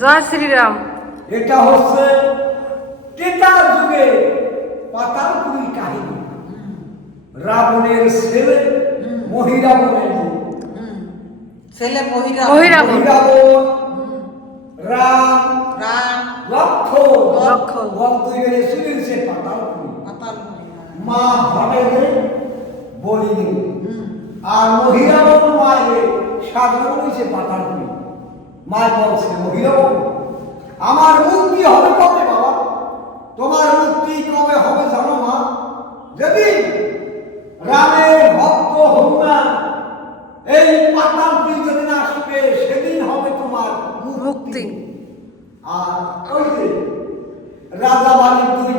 জয় শ্রীরাম। এটা হচ্ছে ত্রেতা যুগে পাতালপুরীর কাহিনী। রাবণের ছেলে মহিরাবণের যুগ। ছেলে মহিরা মহিরাবণ। মহিরাবণ রাম রাম। লক্ষণ লক্ষণ। বন্ধু গেলে শুনেছে পাতালপুরী পাতাল মা ভাবে বলি আর মহিলাবন মায়ের সাধন হয়েছে পাঠানপুরি মা বলছে মহিলাবন আমার মুক্তি হবে কবে বাবা? তোমার মুক্তি কবে হবে জানো মা? যেদিন রামের ভক্ত হনুমান এই পাতালপুরি যেদিন আসবে সেদিন হবে তোমার মুক্তি। আর ওই যে রাজা বাড়ির দুই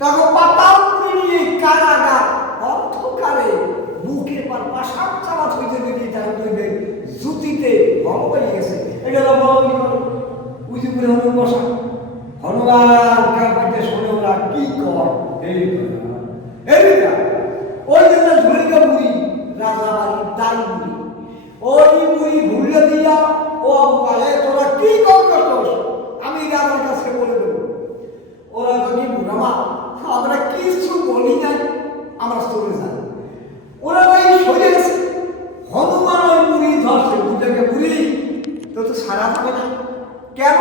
তখন পাতাল নিয়ে কারাগার অন্ধকারে বুকের পর পাশাপ হইতে দেখি তার দুই জুতিতে ভঙ্গ হয়ে গেছে। এটা হলো উঁচু করে বসা হনুমান কাছে শোনে ওরা, কি কর? এই করে ওই জন্য ঝুলিকা বুড়ি, রাজা দাই বুড়ি। ওই বুড়ি ভুলে দিয়া, ও বলে তোরা কি করছস আমি রাজার কাছে বলে দেবো ওরা তো কি বুড়ামা আমরা কিছু বলি নাই আমরা চলে যাই ওরা তো এই সরে গেছে হনুমান ওই বুড়ি ধরছে বুড়িটাকে বুড়ি তো তো সারা হবে না কেন?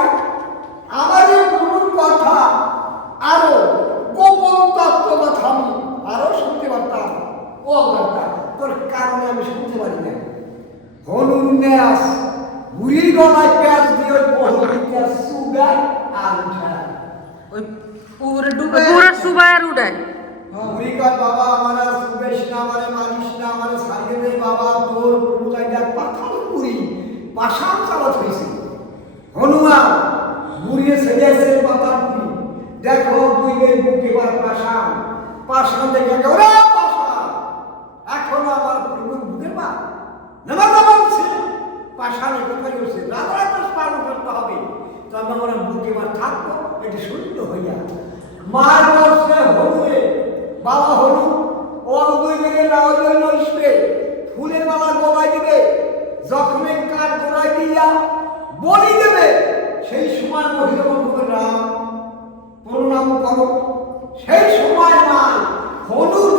আমাদের গুরুর কথা আরও গোপন তত্ত্ব কথা আমি আরও শুনতে পারতাম। ও পারতাম তোর কারণে আমি শুনতে পারি না হনুর ন্যাস বুড়ির গলায় পেঁয়াজ দিয়ে ওই সুগার আর উঠায়। ওই পুকুরে ডুবে পুরো সুবায়ের উড়ায় বুড়ি কয় বাবা আমার আর সুবেশ না আমারে মানিস না আমারে সারিয়ে বাবা তোর বুড়ি পাশান চালাত হয়েছে হনুমান বুড়িয়ে সেজেছে পাতার বুড়ি দেখো দুই বের বুকে বার পাশান পাশান দেখে ওরে পাশান এখনও আমার প্রভুর বুকে পা নেমা বলছে। পাশানে কোথায় বসে রাত রাত পালন করতে হবে। তবে আমরা বুকে বার থাকব, এটি শূন্য হইয়া। মার বলছে হলুয়ে বাবা হলু ও দুই বেগে নাও জন্য ফুলের মালা গলায় দিবে। যখন কাঠ গলায় দিয়া বলি দেবে, সেই সময় মহিলা বন্ধু রাম প্রণাম করো। সেই সময় মা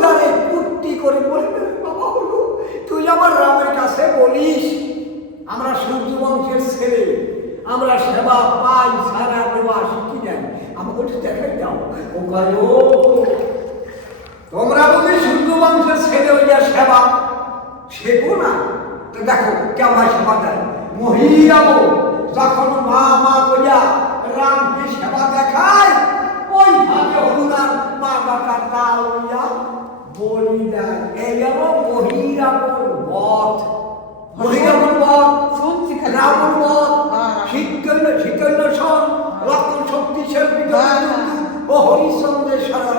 দ্বারে কুট্টি করে বলবে, বাবা হলু তুই আমার রামের কাছে বলিস, আমরা সূর্য বংশের ছেলে, আমরা সেবা পাই সারা দেওয়া শিখি যাই আমাকে একটু দেখাই দাও, ও কয়, ও, তোমরা বুঝি সূর্য বংশের ছেলে হইয়া সেবা শেখো না, তো দেখো কেমন সেবা দেয়। মহিলাও যখন মা মা কইয়া রামকে সেবা দেখায় হরিচন্দ্রের সারা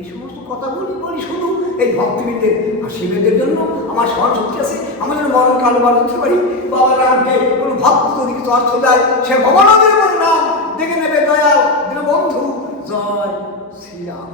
এই সমস্ত কথা বলি বলি শুধু এই ভক্তবৃন্দের আশীর্বাদের জন্য আমার সহজ শক্তি আছে, আমার যেন মরণ কাল বার হতে পারি। বাবা রামকে কোনো ভক্ত যদি অর্থ দেয়, সে ভগবানের নাম দেখে নেবে। দিন বন্ধু জয় শ্রীরাম